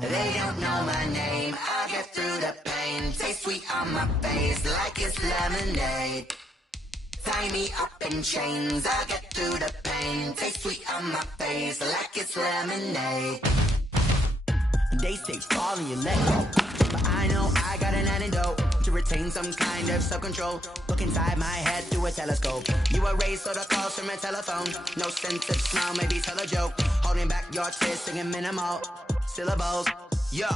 They don't know my name, I get through the pain. Taste sweet on my face like it's lemonade. Tie me up in chains, I get through the pain. Taste sweet on my face like it's lemonade. They say fall and you let go, but I know I got an antidote to retain some kind of self-control. Look inside my head through a telescope. You erase all the calls from a telephone. No sense of smile, maybe tell a joke. Holding back your tears, singing minimal syllables. Yeah,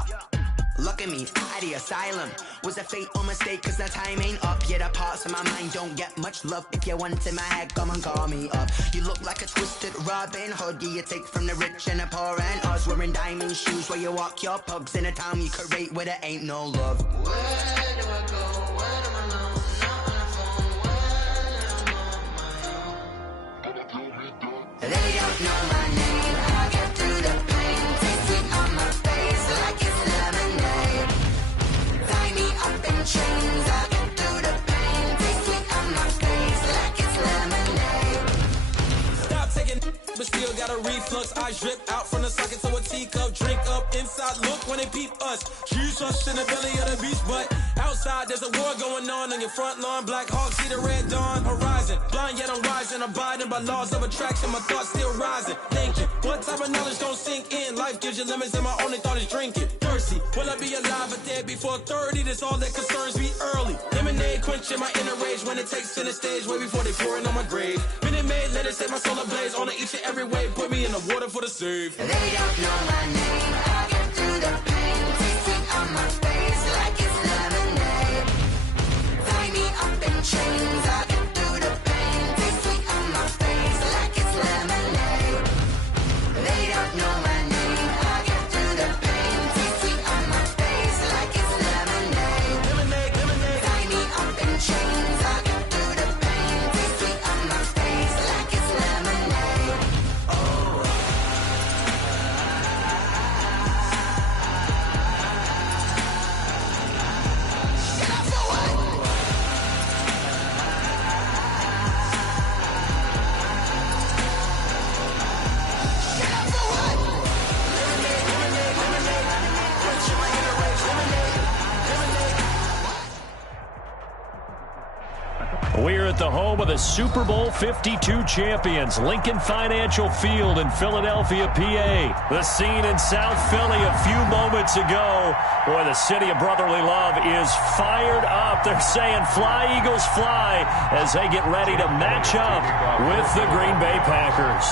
look at me, at the asylum. Was a fate or mistake, cause the time ain't up. Yeah, the parts of my mind don't get much love. If you want in my head, come and call me up. You look like a twisted Robin Hood. Yeah, you take from the rich and the poor and us. Wearing diamond shoes where you walk your pugs. In a town you create where there ain't no love. Where do I go? Where do I know? Not on the phone. Where am I on my own? They don't know my name. I get through the pain. Taste sweet on my face like it's lemonade. Tie me up in chains. I get through the pain. Taste sweet on my face like it's lemonade. Stop taking, but still got a reflux. I drip out from the socket to a teacup. Drink up inside, look when they peep us. Huge us in the belly of the beach, but outside there's a war going on your front lawn. Black Hawk, see the red dawn horizon. Blind yet I'm rising, abiding by laws of attraction. My thoughts still rising. Thinking, what type of knowledge don't sink in? Life gives you limits, and my only thought is drinking. Thirsty, will I be alive or dead before 30? That's all that concerns me early. Lemonade quenching my inner rage when it takes center stage, way before they pour it on my grave. Minute Maid, let it set my soul ablaze. On each and every way, put me in the water for the save. They don't know my name, I get through the pain. Taste sweet on my face like it's lemonade. Tie me up in chains, I get through the pain. Taste sweet on my face like it's lemonade. They don't know my name, I get through the pain. Taste sweet on my face like it's lemonade. Tie me up in chains, I get through the pain. Taste sweet on my face like it's lemonade. We're at the home of the Super Bowl 52 champions, Lincoln Financial Field in Philadelphia, PA. The scene in South Philly a few moments ago. Boy, the city of brotherly love is fired up. They're saying fly, Eagles, fly, as they get ready to match up with the Green Bay Packers.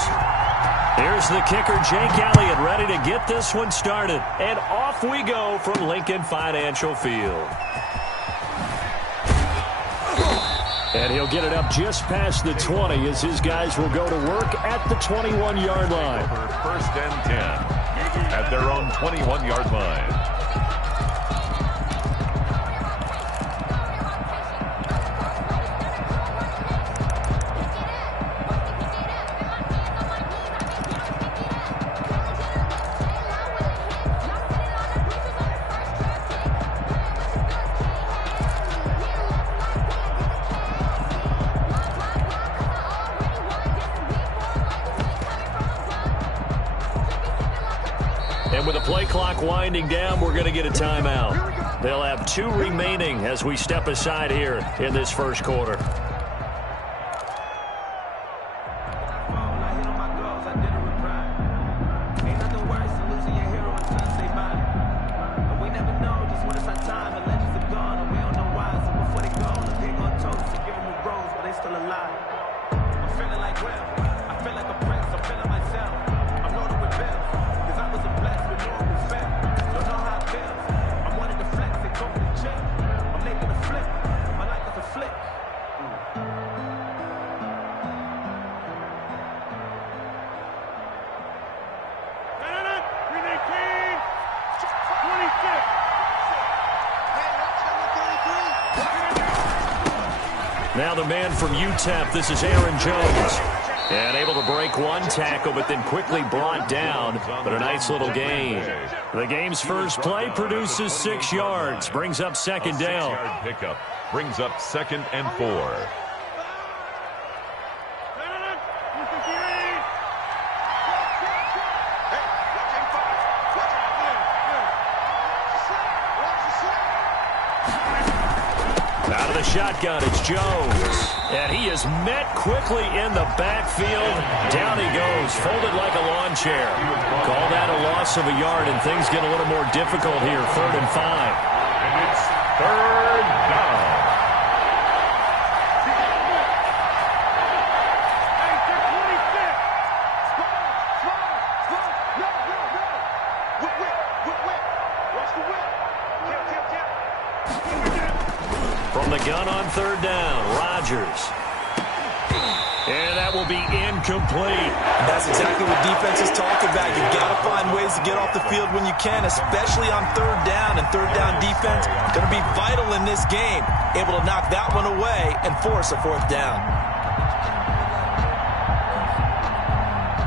Here's the kicker, Jake Elliott, ready to get this one started. And off we go from Lincoln Financial Field. And he'll get it up just past the 20 as his guys will go to work at the 21-yard line. First and 10 at their own 21-yard line. And with the play clock winding down, we're going to get a timeout. They'll have 2 remaining as we step aside here in this first quarter. Now the man from UTEP, this is Aaron Jones. And able to break one tackle, but then quickly brought down. But a nice little gain. The game's first play produces 6 yards. Brings up second down. 6-yard pickup. Brings up 2nd and 4. Out of the shotgun, it's Jones. And he is met quickly in the backfield. Down he goes, folded like a lawn chair. Call that a loss of a yard, and things get a little more difficult here. 3rd and 5. And it's 3rd down. From the gun on 3rd down, Rodgers. And that will be incomplete. That's exactly what defenses talk about. You've got to find ways to get off the field when you can, especially on 3rd down. And 3rd down defense going to be vital in this game. Able to knock that one away and force a 4th down.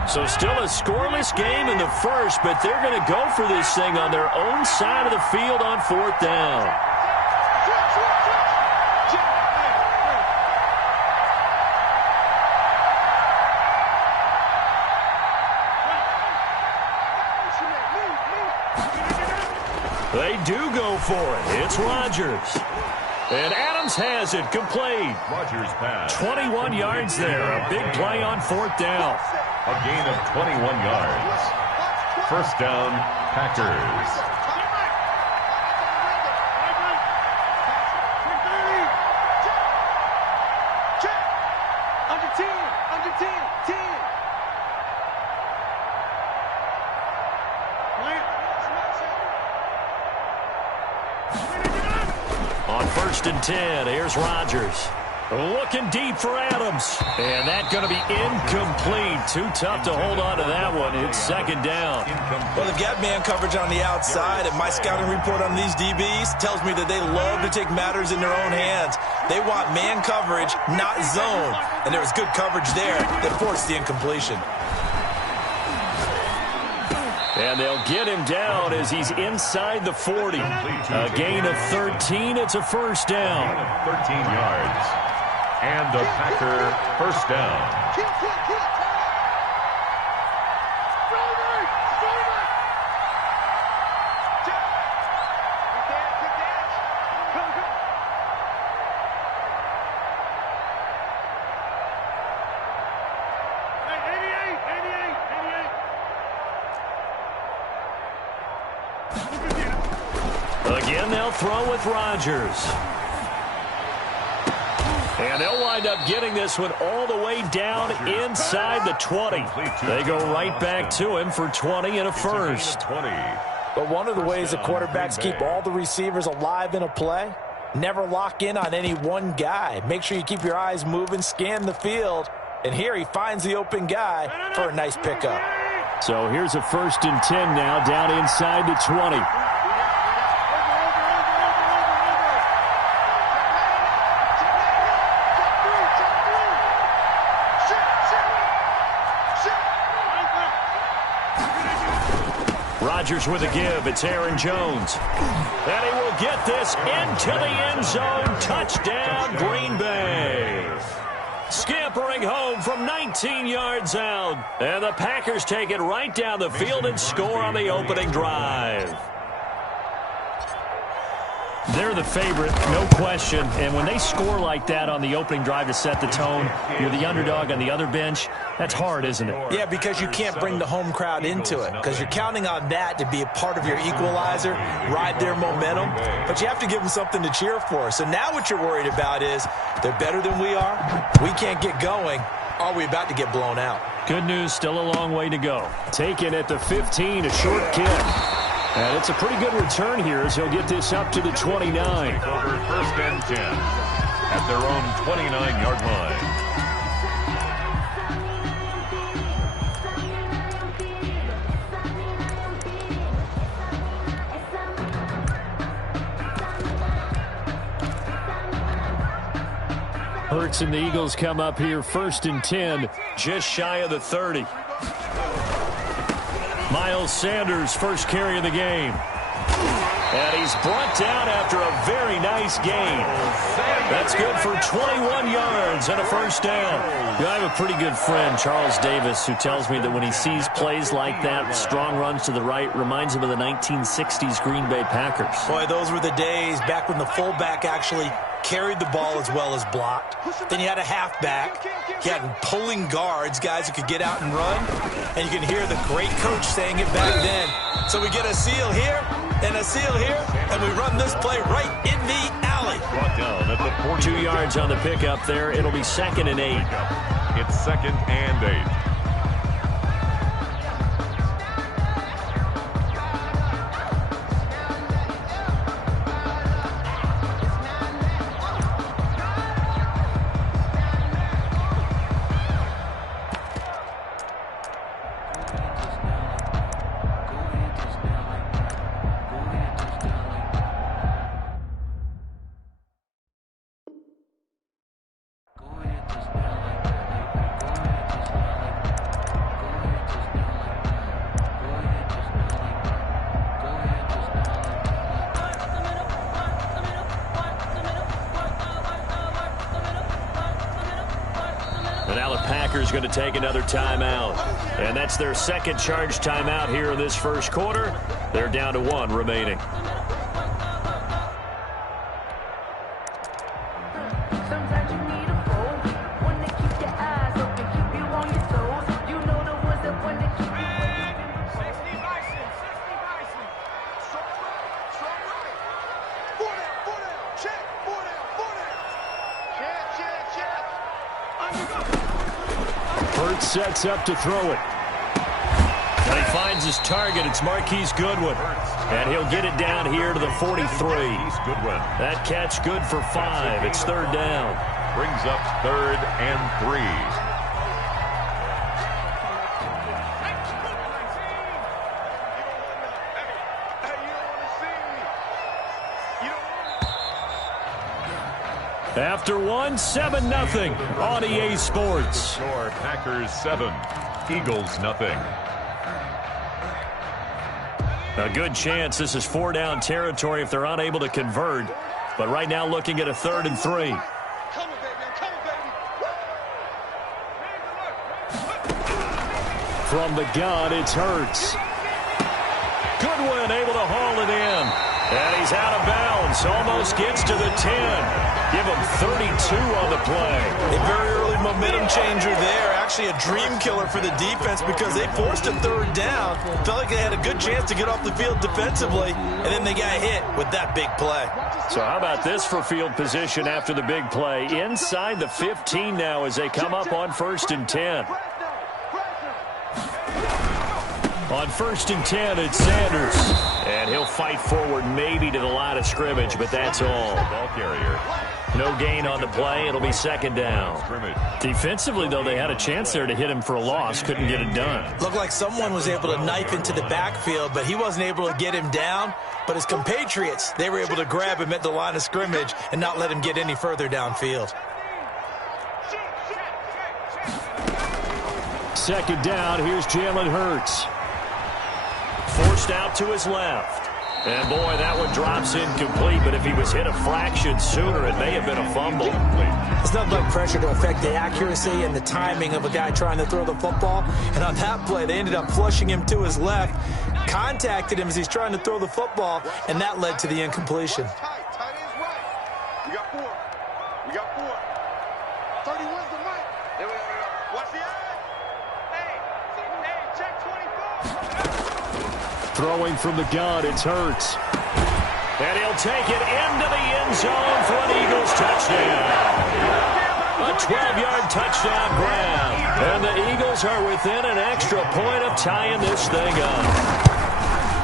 So still a scoreless game in the first, but they're going to go for this thing on their own side of the field on 4th down. They do go for it. It's Rodgers. And Adams has it complete. Rodgers pass. 21 yards there. A big play on 4th down. A gain of 21 yards. 1st down, Packers. On 1st and 10, here's Rodgers. Looking deep for Adams. And that's going to be incomplete. Too tough to hold on to that one. It's 2nd down. Well, they've got man coverage on the outside, and my scouting report on these DBs tells me that they love to take matters in their own hands. They want man coverage, not zone. And there was good coverage there that forced the incompletion. And they'll get him down as he's inside the 40. A gain of 13. It's a 1st down. 13 yards. And a Packer 1st down. Again, they'll throw with Rodgers. And they'll wind up getting this one all the way down inside the 20. They go right back to him for 20 and a 1st. But one of the ways the quarterbacks keep all the receivers alive in a play, never lock in on any one guy. Make sure you keep your eyes moving, scan the field. And here he finds the open guy for a nice pickup. So here's a 1st and 10 now down inside the 20. Rodgers with a give. It's Aaron Jones. And he will get this into the end zone. Touchdown, Green Bay. Scampering home from 19 yards out. And the Packers take it right down the field and score on the opening drive. They're the favorite, no question. And when they score like that on the opening drive to set the tone, you're the underdog on the other bench. That's hard, isn't it? Yeah, because you can't bring the home crowd into it, because you're counting on that to be a part of your equalizer, ride their momentum. But you have to give them something to cheer for. So now what you're worried about is they're better than we are. We can't get going. Are we about to get blown out? Good news, still a long way to go. Taken at the 15, a short kick. And it's a pretty good return here as he'll get this up to the 29. Over 1st and 10 at their own 29-yard line. Hurts and the Eagles come up here 1st and 10, just shy of the 30. Miles Sanders, first carry of the game. And he's brought down after a very nice gain. That's good for 21 yards and a 1st down. I have a pretty good friend, Charles Davis, who tells me that when he sees plays like that, strong runs to the right, reminds him of the 1960s Green Bay Packers. Boy, those were the days back when the fullback actually carried the ball as well as blocked. Then you had a halfback. You had pulling guards, guys who could get out and run. And you can hear the great coach saying it back then. So we get a seal here and a seal here, and we run this play right in the alley. Brought down at the 40. 2 yards on the pickup there. It'll be 2nd and 8. It's 2nd and 8. And now the Packers going to take another timeout. And that's their second charge timeout here in this first quarter. They're down to 1 remaining. Sometimes you need a fold, one to keep your eyes open, keep you on your toes. You know the ones that want to keep you 60 Bison. So right. 4 down, check. 4 down. Check. Hurts sets up to throw it. And he finds his target. It's Marquise Goodwin. And he'll get it down here to the 43. That catch good for 5. It's 3rd down. Brings up 3rd and 3. After 1, 7-0 on EA Sports. Score Packers 7, Eagles nothing. A good chance this is 4-down territory if they're unable to convert. But right now looking at a 3rd and 3. From the gun, it's Hurts. Goodwin able to haul it in. And he's out of bounds. Almost gets to the 10. Give him 32 on the play. A very early momentum changer there. Actually a dream killer for the defense because they forced a 3rd down. Felt like they had a good chance to get off the field defensively, and then they got hit with that big play. So how about this for field position after the big play? Inside the 15 now as they come up on 1st and 10. On 1st and 10, it's Sanders. And he'll fight forward maybe to the line of scrimmage, but that's all. Ball carrier. No gain on the play. It'll be 2nd down. Defensively, though, they had a chance there to hit him for a loss. Couldn't get it done. Looked like someone was able to knife into the backfield, but he wasn't able to get him down. But his compatriots, they were able to grab him at the line of scrimmage and not let him get any further downfield. 2nd down. Here's Jalen Hurts. Forced out to his left. And, boy, that one drops incomplete. But if he was hit a fraction sooner, it may have been a fumble. It's not like pressure to affect the accuracy and the timing of a guy trying to throw the football. And on that play, they ended up flushing him to his left, contacted him as he's trying to throw the football, and that led to the incompletion. We got 4. 31's the mic. There we go. Watch the eye. Hey, check 24. Throwing from the gun, it's Hurts. And he'll take it into the end zone for an Eagles touchdown. A 12-yard touchdown grab. And the Eagles are within an extra point of tying this thing up.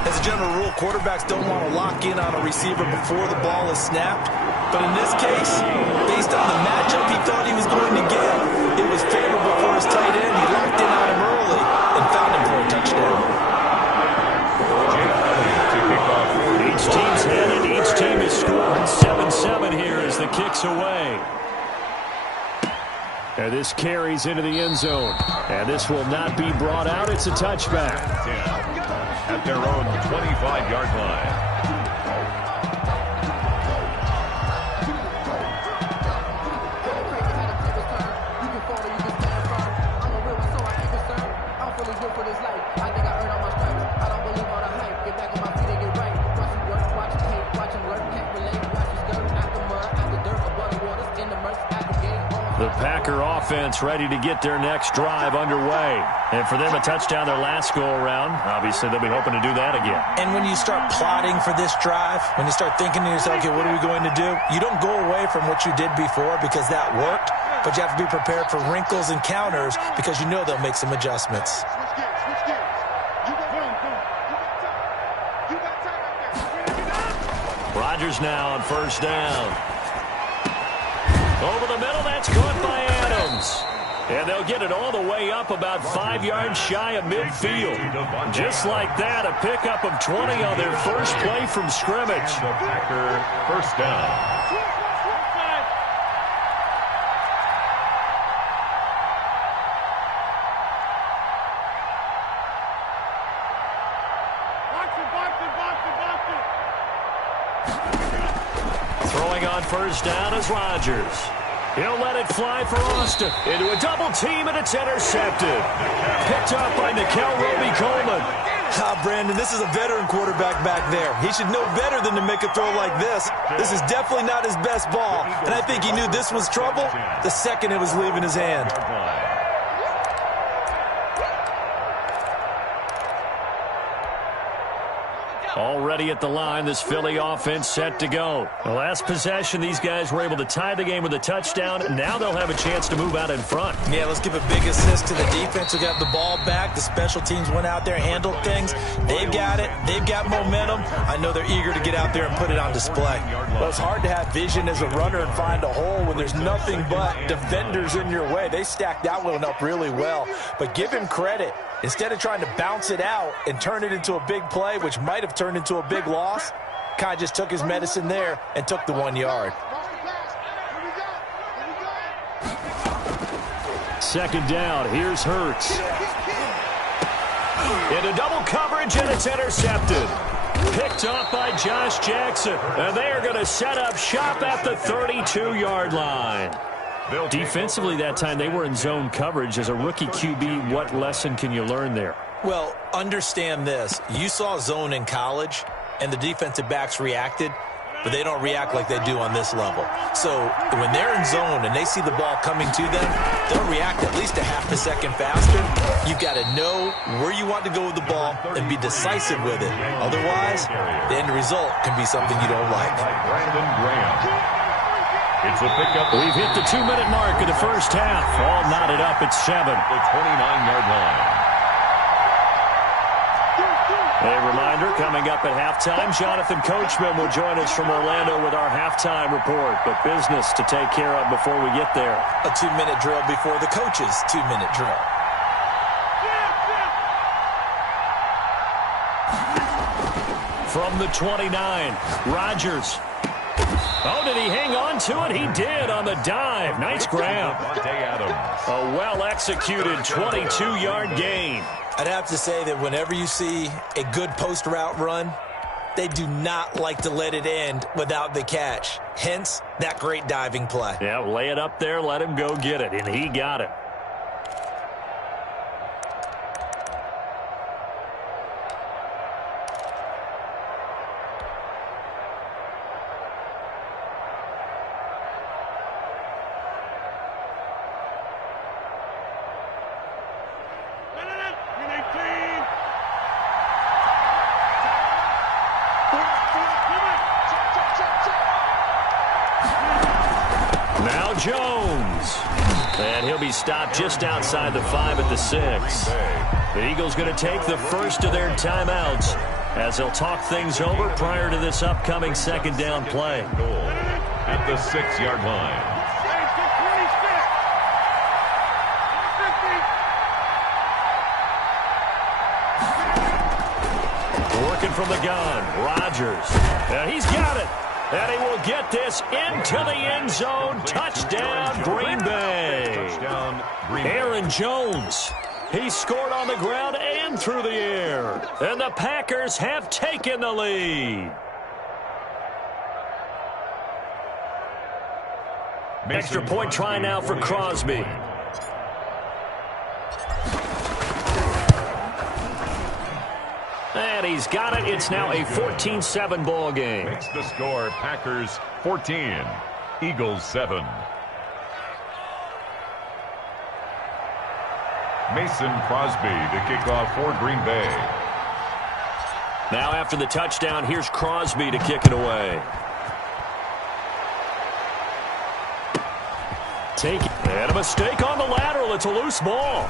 As a general rule, quarterbacks don't want to lock in on a receiver before the ball is snapped. But in this case, based on the matchup he thought he was going to get, it was favorable for his tight end. He locked in on him early and found him for a touchdown. Each team's headed. Each team is scoring 7-7 here as the kick's away. And this carries into the end zone. And this will not be brought out. It's a touchback. At their own 25-yard line. The Packer offense ready to get their next drive underway. And for them, a touchdown their last go-around. Obviously, they'll be hoping to do that again. And when you start plotting for this drive, when you start thinking to yourself, okay, what are we going to do? You don't go away from what you did before because that worked, but you have to be prepared for wrinkles and counters because you know they'll make some adjustments. Rodgers now on first down. Over the middle, that's caught by Adams. And they'll get it all the way up about 5 yards shy of midfield. Just like that, a pickup of 20 on their first play from scrimmage. The Packer first down. Throwing on first down is Rodgers. He'll let it fly for Austin. Into a double team, and it's intercepted. Picked up by Nickel Roby-Coleman. Brandon, this is a veteran quarterback back there. He should know better than to make a throw like this. This is definitely not his best ball, and I think he knew this was trouble the second it was leaving his hand. Already at the line, this Philly offense set to go. The last possession, these guys were able to tie the game with a touchdown. Now they'll have a chance to move out in front. Yeah, let's give a big assist to the defense who got the ball back. The special teams went out there, handled things. They've got it. They've got momentum. I know they're eager to get out there and put it on display. Well, it's hard to have vision as a runner and find a hole when there's nothing but defenders in your way. They stacked that one up really well. But give him credit. Instead of trying to bounce it out and turn it into a big play, which might have turned into a big loss, kind of just took his medicine there and took the 1 yard. Second down, here's Hurts. Into double coverage, and it's intercepted. Picked up by Josh Jackson. And they are going to set up shop at the 32-yard line. Defensively that time, they were in zone coverage. As a rookie QB, what lesson can you learn there? Well, understand this. You saw zone in college, and the defensive backs reacted, but they don't react like they do on this level. So when they're in zone and they see the ball coming to them, they'll react at least a half a second faster. You've got to know where you want to go with the ball and be decisive with it. Otherwise, the end result can be something you don't like. Brandon Graham. It's a pickup. We've hit the 2-minute mark in the first half. All knotted up at 7. The 29-yard line. A reminder, coming up at halftime, Jonathan Coachman will join us from Orlando with our halftime report. But business to take care of before we get there. A 2-minute drill before the coach's 2-minute drill. From the 29, Rodgers. Oh, did he hang on to it? He did on the dive. Nice grab. A well-executed 22-yard gain. I'd have to say that whenever you see a good post route run, they do not like to let it end without the catch. Hence, that great diving play. Yeah, lay it up there, let him go get it, and he got it. Now Jones. And he'll be stopped just outside the 5 at the 6. The Eagles going to take the first of their timeouts as they'll talk things over prior to this upcoming second down play. At the 6-yard line. Working from the gun, Rodgers. He's got it. And he will get this into the end zone. Touchdown, Green Bay. Aaron Jones. He scored on the ground and through the air. And the Packers have taken the lead. Extra point try now for Crosby. And he's got it. It's now a 14-7 ball game. Makes the score Packers 14, Eagles 7. Mason Crosby to kick off for Green Bay. Now after the touchdown, here's Crosby to kick it away. Take it. And a mistake on the lateral. It's a loose ball.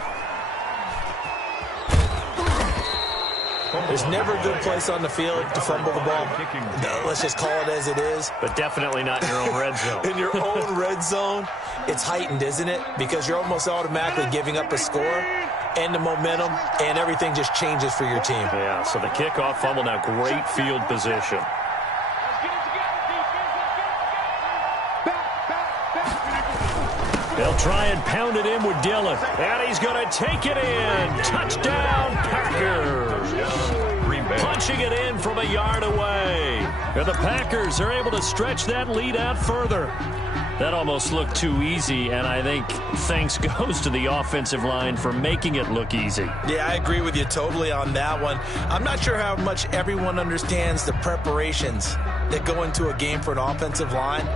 There's never a good place on the field to fumble the ball. Let's just call it as it is. But definitely not in your own red zone. In your own red zone, it's heightened, isn't it? Because you're almost automatically giving up a score and the momentum, and everything just changes for your team. Yeah, so the kickoff fumble, now great field position. They'll try and pound it in with Dillon. And he's going to take it in. Touchdown, Packers. Punching it in from a yard away. And the Packers are able to stretch that lead out further. That almost looked too easy, and I think thanks goes to the offensive line for making it look easy. Yeah, I agree with you totally on that one. I'm not sure how much everyone understands the preparations that go into a game for an offensive line,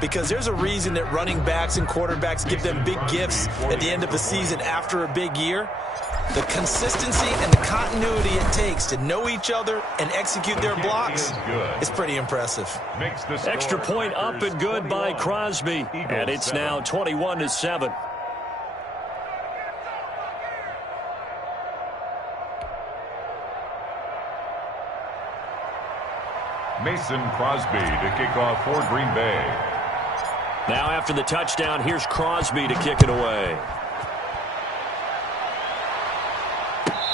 because there's a reason that running backs and quarterbacks give them big gifts at the end of the season after a big year. The consistency and the continuity it takes to know each other and execute their blocks is pretty impressive. Extra point up and good by Crosby, and it's now 21-7. Mason Crosby to kick off for Green Bay. Now after the touchdown, here's Crosby to kick it away.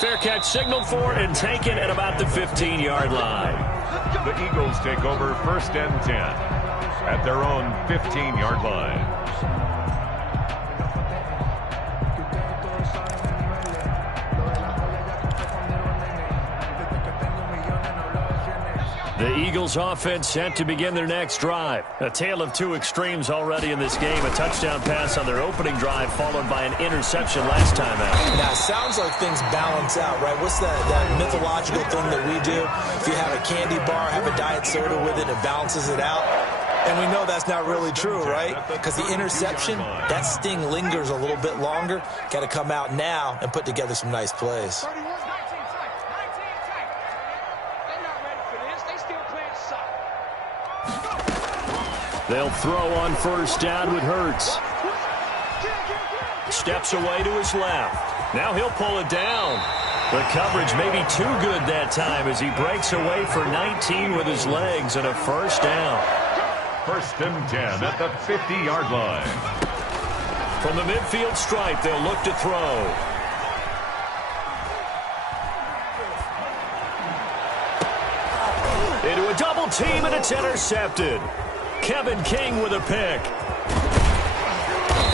Fair catch signaled for and taken at about the 15-yard line. The Eagles take over 1st and 10 at their own 15-yard line. The Eagles offense set to begin their next drive. A tale of two extremes already in this game. A touchdown pass on their opening drive followed by an interception last time out. Now, it sounds like things balance out, right? What's that mythological thing that we do? If you have a candy bar, have a diet soda with it, it balances it out. And we know that's not really true, right? Because the interception, that sting lingers a little bit longer. Got to come out now and put together some nice plays. They'll throw on 1st down with Hurts. Steps away to his left. Now he'll pull it down. The coverage may be too good that time as he breaks away for 19 with his legs and a 1st down. 1st and 10 at the 50-yard line. From the midfield stripe, they'll look to throw. Into a double team, and it's intercepted. Kevin King with a pick.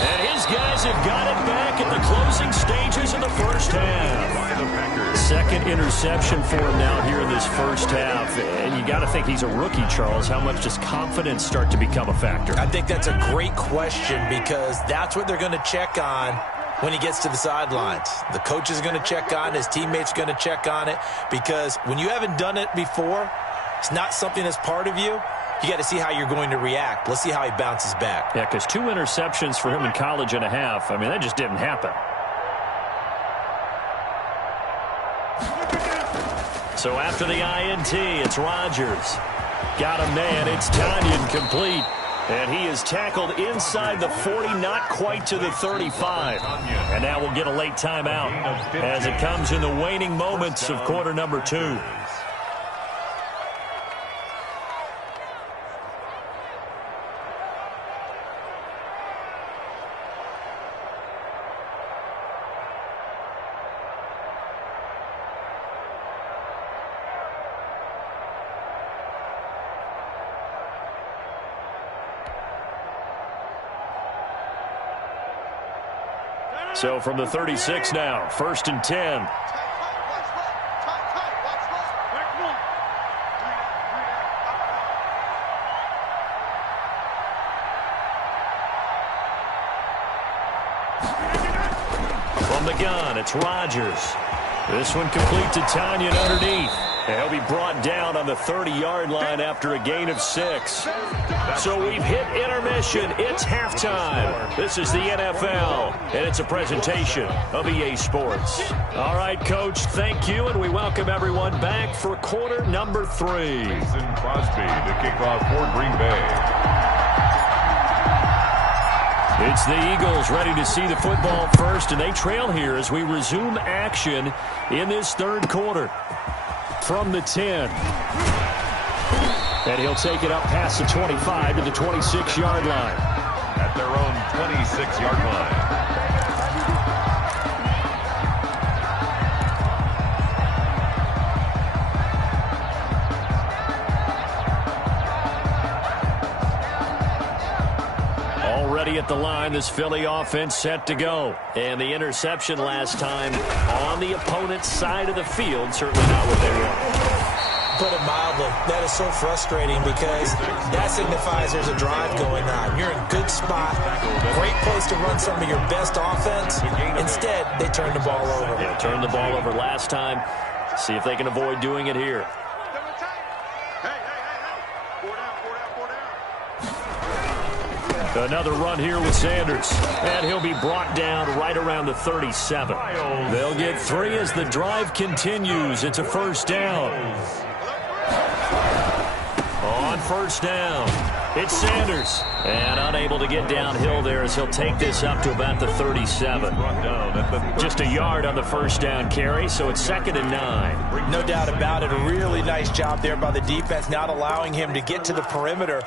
And his guys have got it back at the closing stages of the 1st half. 2nd interception for him now here in this 1st half. And you got to think he's a rookie, Charles. How much does confidence start to become a factor? I think that's a great question, because that's what they're going to check on when he gets to the sidelines. The coach is going to check on it. His teammates are going to check on it, because when you haven't done it before, it's not something that's part of you. You got to see how you're going to react. Let's see how he bounces back. Yeah, because 2 interceptions for him in college and a half. I mean, that just didn't happen. So after the INT, it's Rodgers. Got a man. It's Tanyan complete. And he is tackled inside the 40, not quite to the 35. And now we'll get a late timeout as it comes in the waning moments of quarter number 2. So from the 36 now, 1st and 10. From the gun, it's Rodgers. This one complete to Tanyan underneath. And he'll be brought down on the 30-yard line after a gain of 6. So we've hit intermission. It's halftime. This is the NFL, and it's a presentation of EA Sports. All right, Coach, thank you, and we welcome everyone back for quarter number 3. Mason Crosby to kick off for Green Bay. It's the Eagles ready to see the football first, and they trail here as we resume action in this third quarter. From the 10. And he'll take it up past the 25 to the 26-yard line. At their own 26-yard line. Already at the line, this Philly offense set to go. And the interception last time on the opponent's side of the field, certainly not what they want. Put it mildly, that is so frustrating because that signifies there's a drive going on. You're in a good spot, great place to run some of your best offense. Instead, they turn the ball over. Yeah, turned the ball over last time. See if they can avoid doing it here. Another run here with Sanders. And he'll be brought down right around the 37. They'll get 3 as the drive continues. It's a first down. On first down, it's Sanders. And unable to get downhill there as he'll take this up to about the 37. Just a yard on the first down carry, so it's 2nd and 9. No doubt about it. A really nice job there by the defense, not allowing him to get to the perimeter.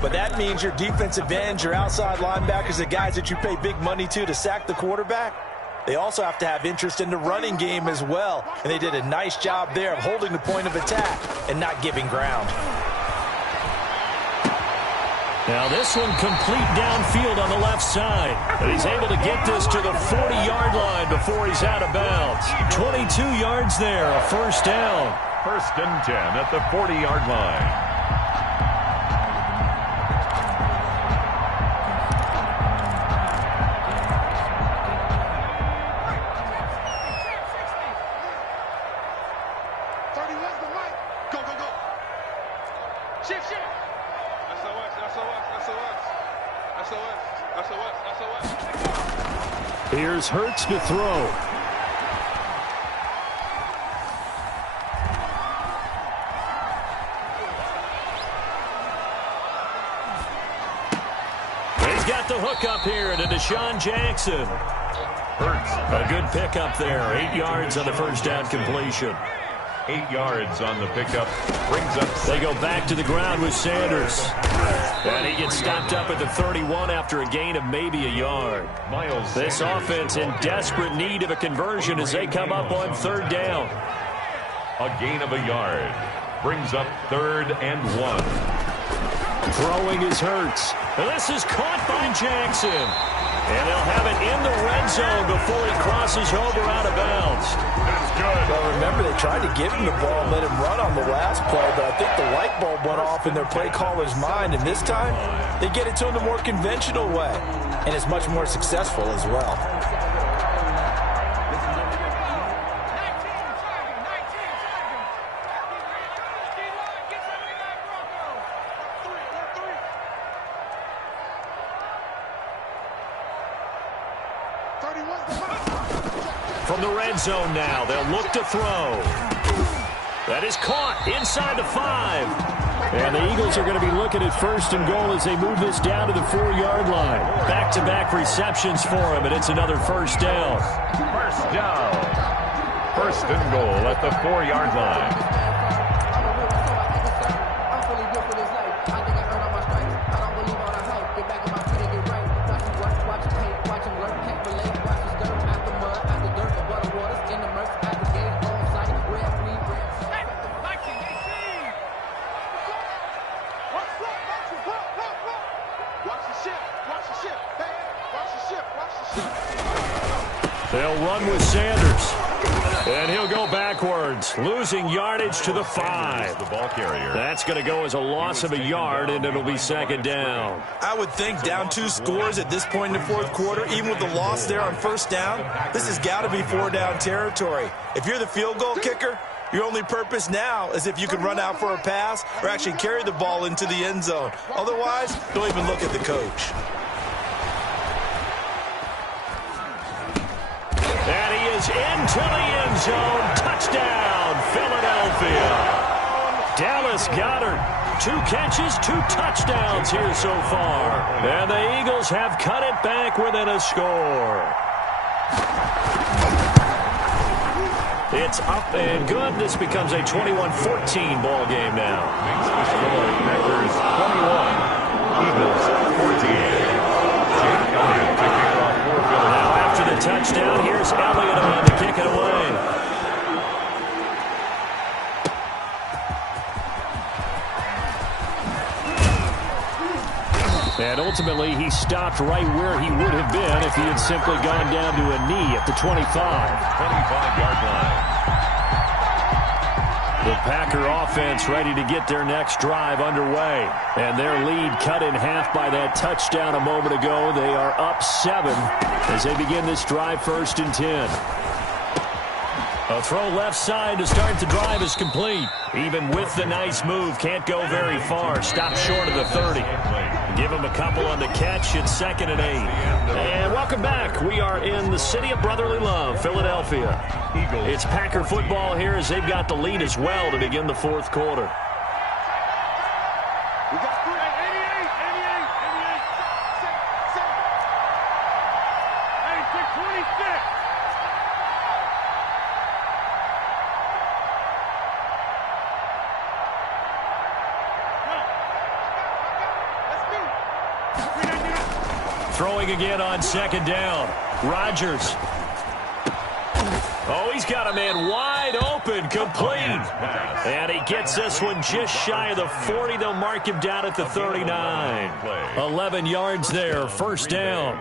But that means your defensive ends, your outside linebackers, the guys that you pay big money to sack the quarterback, they also have to have interest in the running game as well. And they did a nice job there of holding the point of attack and not giving ground. Now this one complete downfield on the left side. And he's able to get this to the 40-yard line before he's out of bounds. 22 yards there, a first down. 1st and 10 at the 40-yard line. Here's Hurts to throw. He's got the hook up here to Deshaun Jackson. Hurts. A good pickup there. 8 yards on the first down completion. 8 yards on the pickup. Brings up. They go back to the ground with Sanders. And he gets stopped up at the 31 after a gain of maybe a yard. This offense in desperate need of a conversion as they come up on 3rd down. A gain of a yard. Brings up 3rd and 1. Throwing is Hurts. And this is caught by Jackson. And they'll have it in the red zone before he crosses over out of bounds. That's good. Well, remember, they tried to give him the ball and let him run on the last play, but I think the light bulb went off in their play caller's mind, and this time they get it to him the more conventional way, and it's much more successful as well. From the red zone now, they'll look to throw. That is caught inside the 5. And the Eagles are going to be looking at 1st and goal as they move this down to the 4-yard line. Back-to-back receptions for him, and it's another first down. First down. 1st and goal at the 4-yard line. They'll run with Sanders. And he'll go backwards, losing yardage to the 5. The ball carrier. That's going to go as a loss of a yard, and it'll be 2nd down. I would think down 2 scores at this point in the 4th quarter, even with the loss there on 1st down, this has got to be 4-down territory. If you're the field goal kicker, Your only purpose now is if you can run out for a pass or actually carry the ball into the end zone. Otherwise, don't even look at the coach. And he is into the end zone. Touchdown, Philadelphia. Dallas Goedert, 2 catches, 2 touchdowns here so far. And the Eagles have cut it back within a score. It's up and good. This becomes a 21-14 ball game now. Makes the score Packers 21, Eagles 14. Jake Elliott to kick off for Philadelphia. Now after the touchdown, here's Elliott on to kick it away. And ultimately, he stopped right where he would have been if he had simply gone down to a knee at the 25. 25-yard line. The Packer offense ready to get their next drive underway. And their lead cut in half by that touchdown a moment ago. They are up 7 as they begin this drive 1st and 10. A throw left side to start the drive is complete. Even with the nice move, can't go very far. Stop short of the 30. Give him a couple on the catch. It's 2nd and 8. And welcome back. We are in the city of brotherly love, Philadelphia. It's Packer football here as they've got the lead as well to begin the 4th quarter. We got 3. 88. Hey, 26. Throwing again on 2nd down. Rodgers. Oh, he's got a man wide open, complete. And he gets this one just shy of the 40. They'll mark him down at the 39. 11 yards there, 1st down.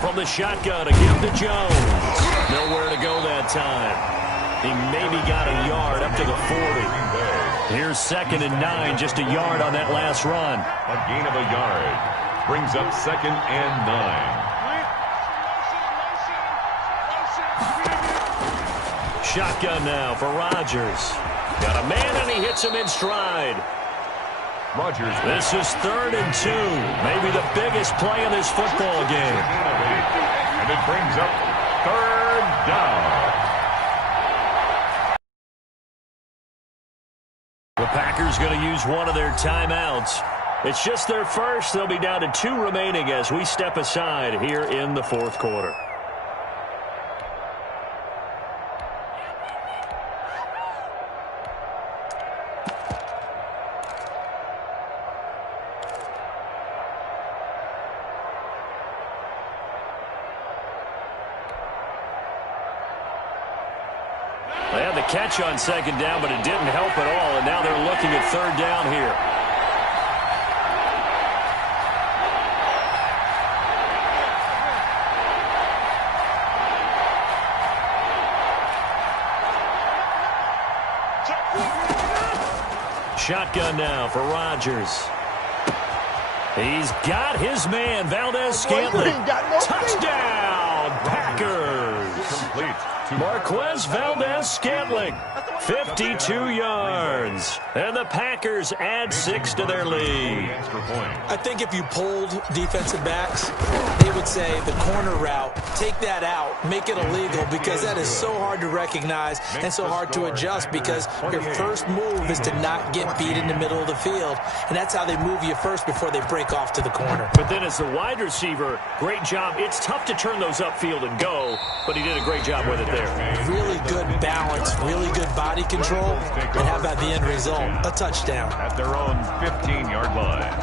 From the shotgun, a give to Jones. Nowhere to go that time. He maybe got a yard up to the 40. Here's 2nd and 9, just a yard on that last run. A gain of a yard. Brings up 2nd and 9. Shotgun now for Rodgers. Got a man and he hits him in stride. Rodgers. This is 3rd and 2. Maybe the biggest play in this football game. And it brings up 3rd down. The Packers going to use one of their timeouts. It's just their first. They'll be down to 2 remaining as we step aside here in the 4th quarter. They had the catch on 2nd down, but it didn't help at all, and now they're looking at 3rd down here. Shotgun now for Rodgers. He's got his man, Valdez-Scantling. Touchdown, Packers. Complete. Marquez Valdez-Scantling, 52 yards. And the Packers add 6 to their lead. Extra point. I think if you polled defensive backs, they would say the corner route, take that out, make it illegal, because that is so hard to recognize and so hard to adjust, because your first move is to not get beat in the middle of the field. And that's how they move you first before they break off to the corner. But then as the wide receiver, great job. It's tough to turn those upfield and go, but he did a great job with it there. Really good balance, really good body control, and how about the end result? A touchdown. At their own 15-yard line.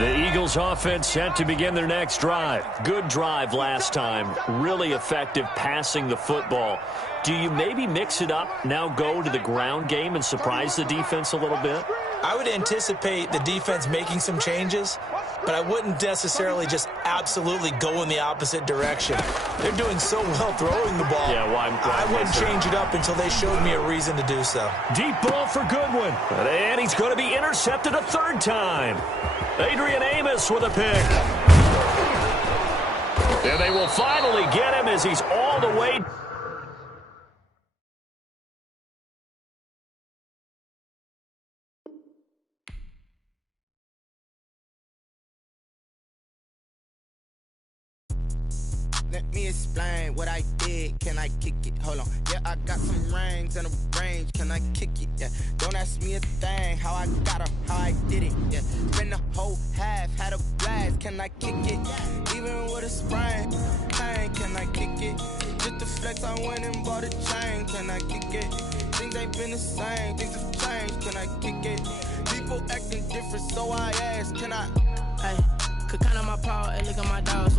The Eagles offense set to begin their next drive. Good drive last time. Really effective passing the football. Do you maybe mix it up, now go to the ground game and surprise the defense a little bit? I would anticipate the defense making some changes. but I wouldn't necessarily just absolutely go in the opposite direction. They're doing so well throwing the ball. Yeah, well, I wouldn't change it up until they showed me a reason to do so. Deep ball for Goodwin. And he's going to be intercepted a third time. Adrian Amos with a pick. And they will finally get him as he's all the way. Let me explain what I did. Can I kick it? Hold on. Yeah, I got some rings and a range. Can I kick it? Yeah. Don't ask me a thing. How I got her, how I did it. Yeah. Spend the whole half, had a blast. Can I kick it? Even with a sprain, pain. Can I kick it? Just the flex, I went and bought a chain. Can I kick it? Things ain't been the same. Things have changed. Can I kick it? People acting different, so I ask. Can I? Hey, could count on my power and look at my dogs.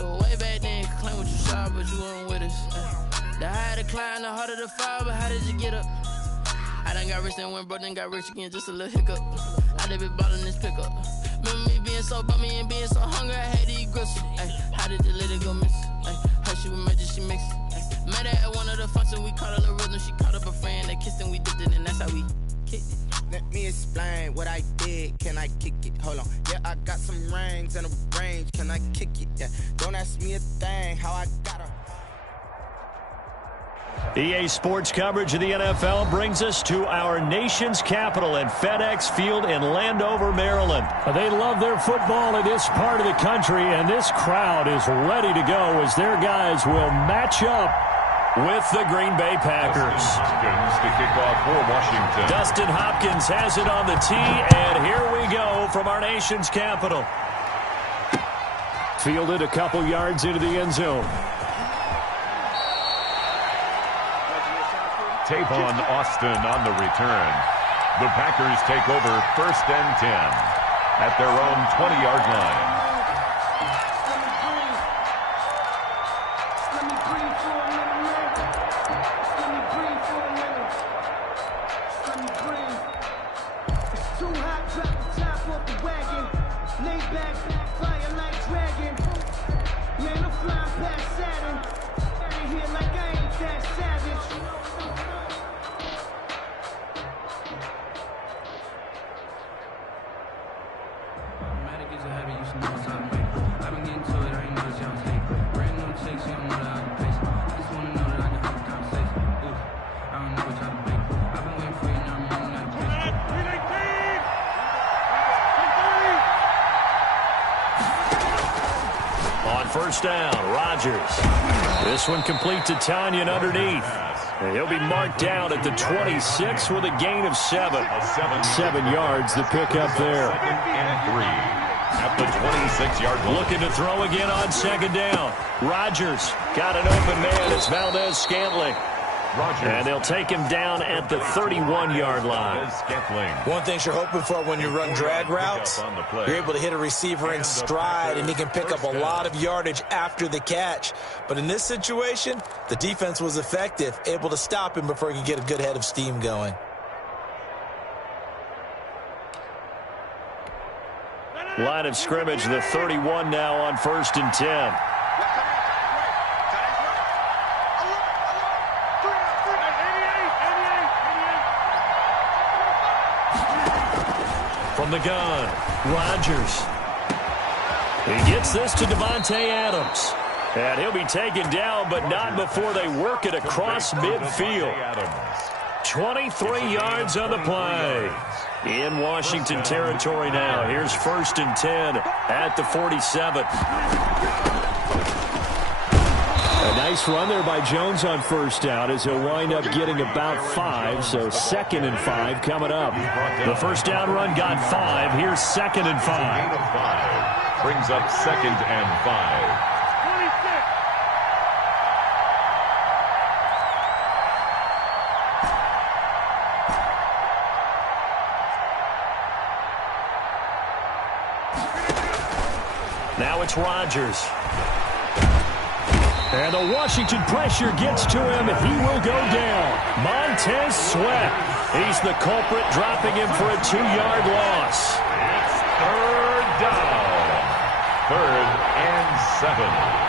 Way back then, you could claim what you saw, but you weren't with us. The higher the climb, the harder the fall, but how did you get up? I done got rich and went broke, then got rich again, just a little hiccup. I done been ballin' this pickup. Remember me being so bummy and being so hungry, I had to eat gristle. How did the lady go miss? Her she was magic, she mixed. Met her at one of the functions, we caught her the rhythm, she caught up a friend, they kissed and we dipped it, and that's how we kicked it. Let me explain what I did. Can I kick it? Hold on. Yeah, I got some rings and a range. Can I kick it? Yeah. Don't ask me a thing. How I got her. EA Sports coverage of the NFL brings us to our nation's capital at FedEx Field in Landover, Maryland. They love their football in this part of the country, and this crowd is ready to go as their guys will match up with the Green Bay Packers. To kick off for Washington. Dustin Hopkins has it on the tee, and here we go from our nation's capital. Fielded a couple yards into the end zone. Tavon Austin on the return. The Packers take over 1st and 10 at their own 20-yard line. First down, Rodgers. This one complete to Tanyan underneath. And he'll be marked down at the 26 with a gain of 7. 7 yards to pick up there. 2nd and 3 at the 26-yard line. Looking to throw again on 2nd down. Rodgers got an open man. It's Valdez-Scantling. And they'll take him down at the 31-yard line. One thing you're hoping for when you run drag routes, you're able to hit a receiver in stride, and he can pick up a lot of yardage after the catch. But in this situation, the defense was effective, able to stop him before he could get a good head of steam going. Line of scrimmage, the 31 now on 1st and 10. From the gun, Rodgers. He gets this to Devontae Adams. And he'll be taken down, but not before they work it across midfield. 23 yards on the play. In Washington territory now. Here's 1st and 10 at the 47. A nice run there by Jones on 1st down as he'll wind up getting about 5. So 2nd and 5 coming up. The 1st down run got 5. Here's 2nd and 5. Brings up 2nd and 5. Now it's Rodgers. And the Washington pressure gets to him, and he will go down. Montez Sweat. He's the culprit, dropping him for a 2-yard loss. third down. 3rd and 7.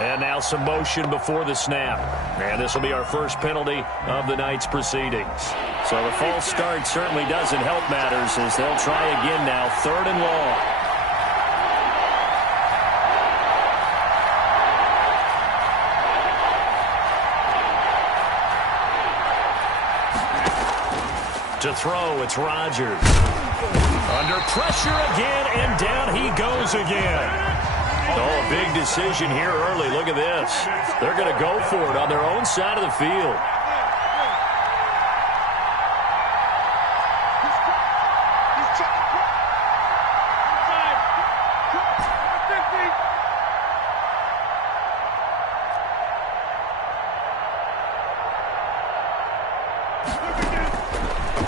And now some motion before the snap. And this will be our first penalty of the night's proceedings. So the false start certainly doesn't help matters as they'll try again now, 3rd and long. To throw, it's Rodgers. Under pressure again, and down he goes again. Oh, a big decision here early. Look at this. They're going to go for it on their own side of the field.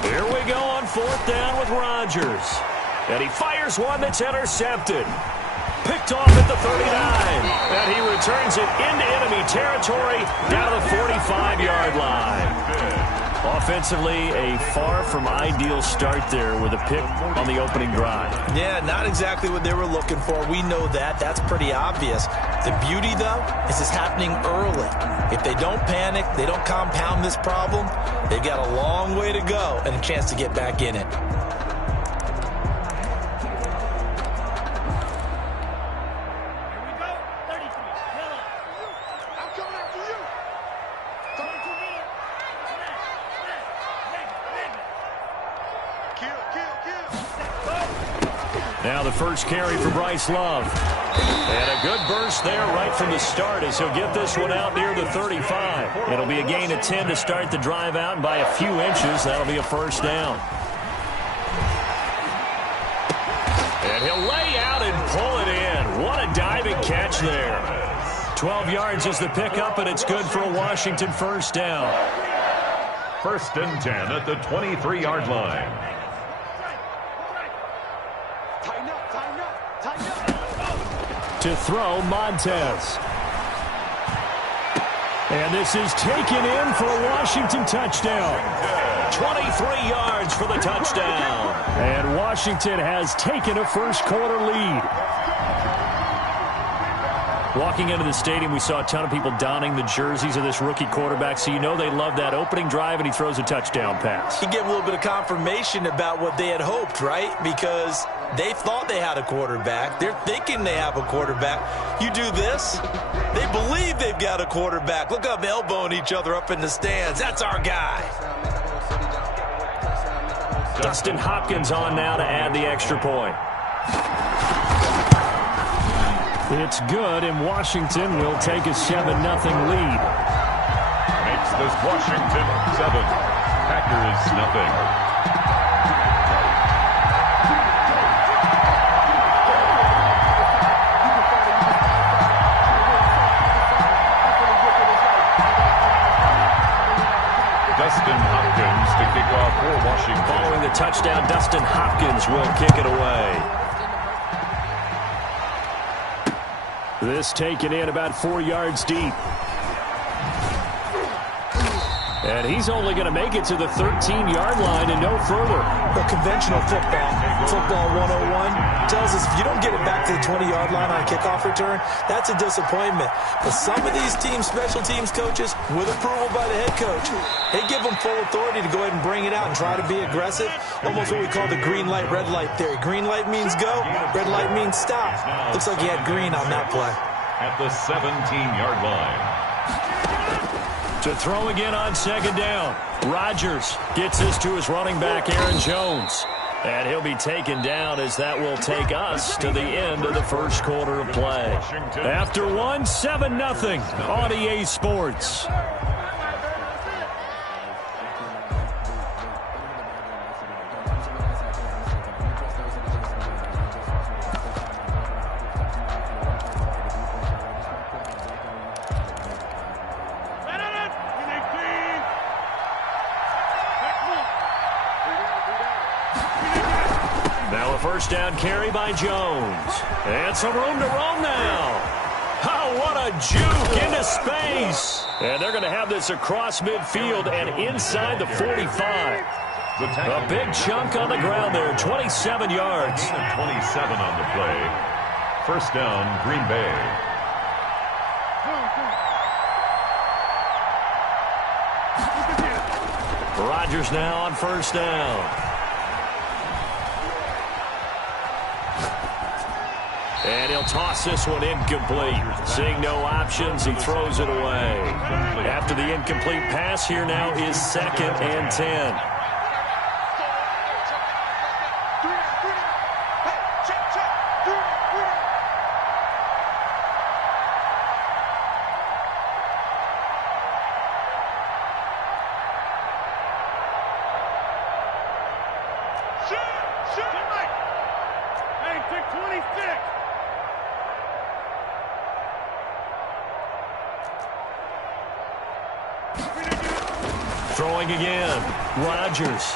Here we go on 4th down with Rodgers. And he fires one that's intercepted. Picked off at the 39. And he returns it into enemy territory down to the 45-yard line. Offensively, a far from ideal start there with a pick on the opening drive. Yeah, not exactly what they were looking for. We know that. That's pretty obvious. The beauty, though, is it's happening early. If they don't panic, they don't compound this problem, they've got a long way to go and a chance to get back in it. Now the first carry for Bryce Love. And a good burst there right from the start as he'll get this one out near the 35. It'll be a gain of 10 to start the drive out, and by a few inches, that'll be a first down. And he'll lay out and pull it in. What a diving catch there. 12 yards is the pickup, and it's good for a Washington first down. 1st and 10 at the 23-yard line. To throw, Montez. And this is taken in for a Washington touchdown. 23 yards for the touchdown. And Washington has taken a first-quarter lead. Walking into the stadium, we saw a ton of people donning the jerseys of this rookie quarterback, so you know they love that opening drive, and he throws a touchdown pass. You get a little bit of confirmation about what they had hoped, right? Because they thought they had a quarterback. They're thinking they have a quarterback. You do this, they believe they've got a quarterback. Look up, elbowing each other up in the stands. That's our guy. Dustin Hopkins on now to add the extra point. It's good, and Washington will take a 7-0 lead. Makes this Washington 7, Packers nothing. Dustin Hopkins to kick off for Washington. Following the touchdown, Dustin Hopkins will kick it away. This taken in about 4 yards deep. And he's only going to make it to the 13-yard line and no further. But conventional football 101, tells us if you don't get it back to the 20-yard line on a kickoff return, that's a disappointment. But some of these teams, special teams coaches, with approval by the head coach, they give them full authority to go ahead and bring it out and try to be aggressive. Almost what we call the green light, red light theory. Green light means go, red light means stop. Looks like he had green on that play. At the 17-yard line. To throw again on 2nd down. Rodgers gets this to his running back, Aaron Jones. And he'll be taken down as that will take us to the end of the first quarter of play. After one, 7-0 on EA Sports. Now a first down carry by Jones. And some room to roam now. Oh, what a juke into space. And they're going to have this across midfield and inside the 45. A big chunk on the ground there, 27 yards. 27 on the play. First down, Green Bay. Rodgers now on first down. And he'll toss this one incomplete. Seeing no options, he throws it away. After the incomplete pass, here now is 2nd and 10. Throwing again. Rodgers.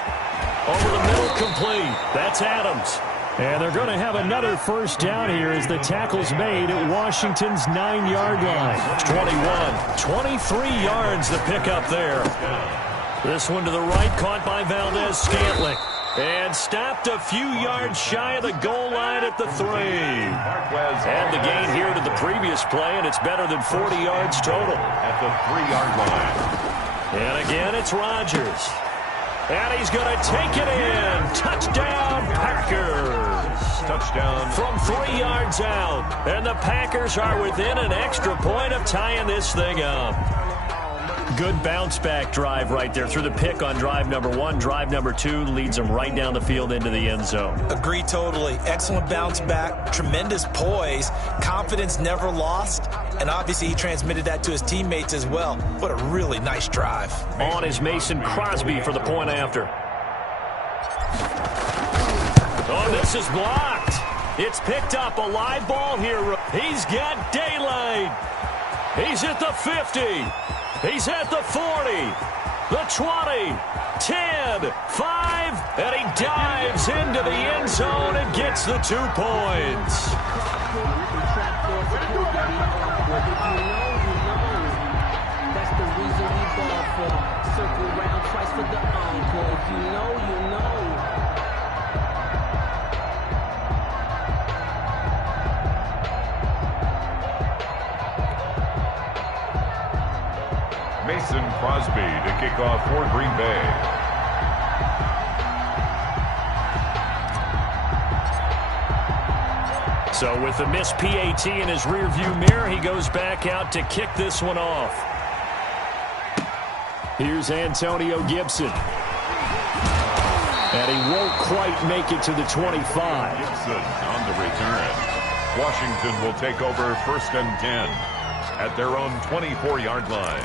Over the middle, complete. That's Adams. And they're going to have another first down here as the tackle's made at Washington's 9-yard line. 21. 23 yards the pickup there. This one to the right, caught by Valdez-Scantling. And stopped a few yards shy of the goal line at the 3. And the gain here to the previous play, and it's better than 40 yards total. At the 3-yard line. And again, it's Rodgers. And he's going to take it in. Touchdown, Packers. Touchdown. From 3 yards out. And the Packers are within an extra point of tying this thing up. Good bounce-back drive right there through the pick on drive number 1. Drive number 2 leads them right down the field into the end zone. Agree totally. Excellent bounce-back, tremendous poise, confidence never lost, and obviously he transmitted that to his teammates as well. What a really nice drive. On is Mason Crosby for the point after. Oh, this is blocked. It's picked up. A live ball here. He's got daylight. He's at the 50. He's at the 40, the 20, 10, 5, and he dives into the end zone and gets the 2 points. That's the reason we ball for. Circle round twice for the encore. If you know, you know. Mason Crosby to kick off for Green Bay. So with the missed PAT in his rearview mirror, he goes back out to kick this one off. Here's Antonio Gibson. And he won't quite make it to the 25. Gibson on the return. Washington will take over 1st and 10 at their own 24-yard line.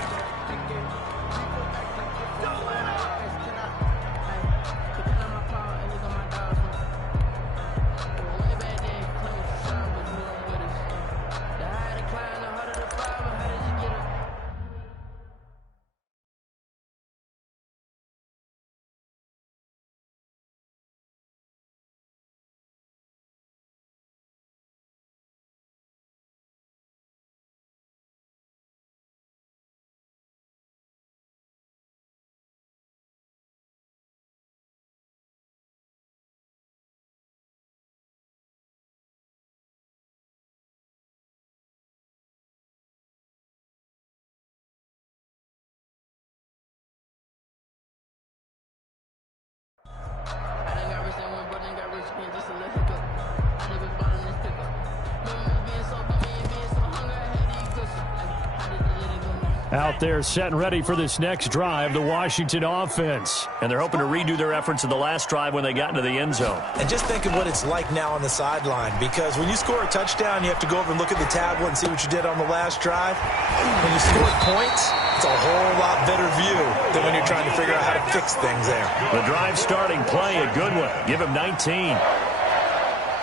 Out there set and ready for this next drive, the Washington offense. And they're hoping to redo their efforts in the last drive when they got into the end zone. And just think of what it's like now on the sideline, because when you score a touchdown, you have to go over and look at the tablet and see what you did on the last drive. When you score points, it's a whole lot better view than when you're trying to figure out how to fix things there. The drive starting play, a good one. Give him 19.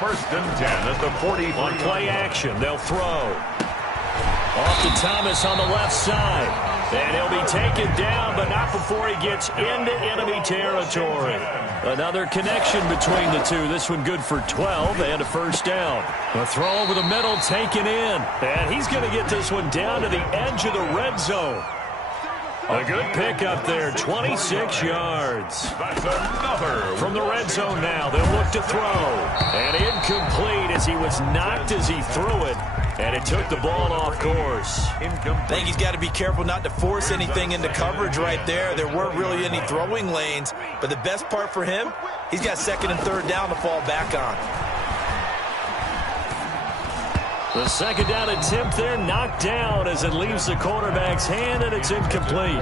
1st and 10 at the 40. On play action, they'll throw. Off to Thomas on the left side. And he'll be taken down, but not before he gets into enemy territory. Another connection between the two. This one good for 12 and a first down. A throw over the middle taken in. And he's going to get this one down to the edge of the red zone. A good pickup there, 26 yards. That's another. From the red zone now, they'll look to throw. And incomplete as he was knocked as he threw it. And it took the ball off course. I think he's got to be careful not to force anything into coverage right there. There weren't really any throwing lanes. But the best part for him, he's got second and third down to fall back on. The second down attempt there knocked down as it leaves the quarterback's hand, and it's incomplete.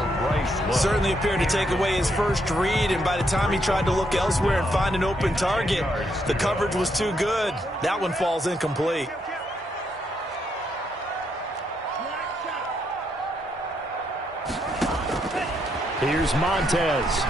Certainly appeared to take away his first read, and by the time he tried to look elsewhere and find an open target, the coverage was too good. That one falls incomplete. Here's Montez.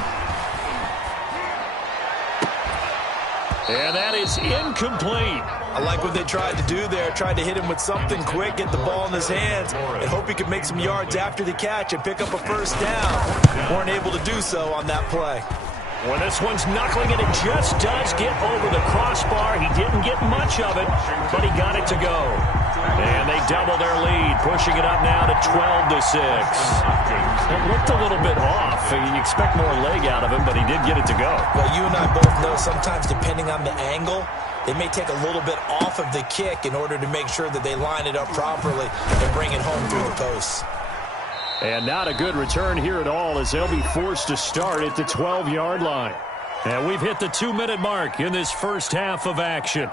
And that is incomplete. I like what they tried to do there. Tried to hit him with something quick, get the ball in his hands, and hope he could make some yards after the catch and pick up a first down. Weren't able to do so on that play. When this one's knuckling, and it just does get over the crossbar. He didn't get much of it, but he got it to go. And they double their lead, pushing it up now to 12-6. It looked a little bit off. You expect more leg out of him, but he did get it to go. Well, you and I both know sometimes depending on the angle, they may take a little bit off of the kick in order to make sure that they line it up properly and bring it home through the posts. And not a good return here at all as they'll be forced to start at the 12-yard line. And we've hit the 2-minute mark in this first half of action.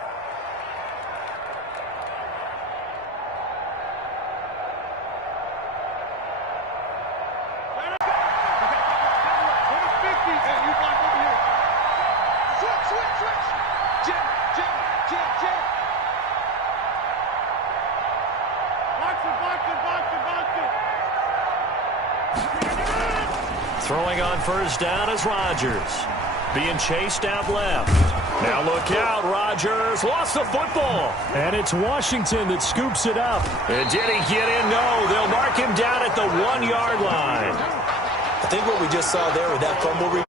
Throwing on first down is Rodgers. Being chased out left. Now look out, Rodgers lost the football. And it's Washington that scoops it up. And did he get in? No, they'll mark him down at the 1-yard line. I think what we just saw there with that fumble